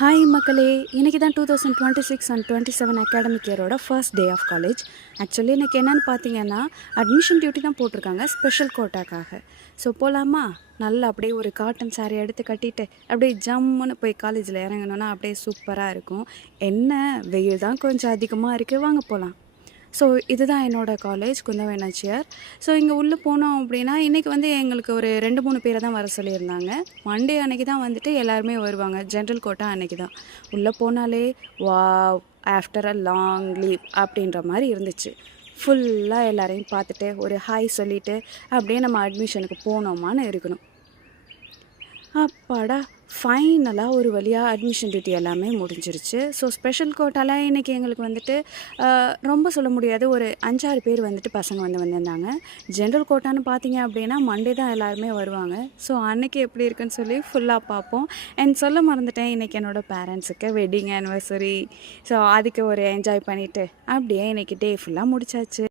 Hi மக்களே, இன்றைக்கி தான் 2026 அண்ட் 27 அகாடமிக் இயரோட first day of college. Actually இன்றைக்கி என்னென்னு பார்த்தீங்கன்னா அட்மிஷன் டியூட்டி தான் போட்டிருக்காங்க ஸ்பெஷல் கோட்டாக்காக. ஸோ போகலாமா? நல்லா அப்படியே ஒரு காட்டன் சாரீ எடுத்து கட்டிட்டு அப்படியே ஜம்முன்னு போய் காலேஜில் இறங்கணுன்னா அப்படியே சூப்பராக இருக்கும். என்ன வெயில் தான் கொஞ்சம் அதிகமாக இருக்குது, வாங்க போகலாம். ஸோ இதுதான் என்னோடய காலேஜ், குந்தவை நாச்சியார். ஸோ இங்கே உள்ளே போனோம் அப்படின்னா இன்றைக்கி எங்களுக்கு ஒரு 2-3 பேரை தான் வர சொல்லியிருந்தாங்க. மண்டே அன்றைக்கி தான் எல்லாருமே வருவாங்க. ஜென்ரல் கோட்டா அன்றைக்கி தான். உள்ளே போனாலே wow, after a long leave அப்படின்ற மாதிரி இருந்துச்சு. ஃபுல்லாக எல்லாரையும் பார்த்துட்டு ஒரு ஹாய் சொல்லிவிட்டு அப்படியே நம்ம அட்மிஷனுக்கு போனோமான்னு இருக்கணும். அப்பாடா, ஃபைனலாக ஒரு வழியாக அட்மிஷன் டியூட்டி எல்லாமே முடிஞ்சிருச்சு. ஸோ ஸ்பெஷல் கோட்டாலாம் இன்றைக்கி எங்களுக்கு ரொம்ப சொல்ல முடியாது, ஒரு 5-6 பேர் பசங்க வந்திருந்தாங்க. ஜென்ரல் கோட்டான்னு பார்த்தீங்க அப்படின்னா மண்டே தான் எல்லாருமே வருவாங்க. ஸோ அன்றைக்கி எப்படி இருக்குன்னு சொல்லி ஃபுல்லாக பார்ப்போம். அண்ட் சொல்ல மறந்துட்டேன், இன்றைக்கி என்னோடய பேரண்ட்ஸுக்கு வெட்டிங் ஆனிவர்சரி. ஸோ அதுக்கு ஒரு என்ஜாய் பண்ணிவிட்டு அப்படியே இன்றைக்கி டே ஃபுல்லாக முடிச்சாச்சு.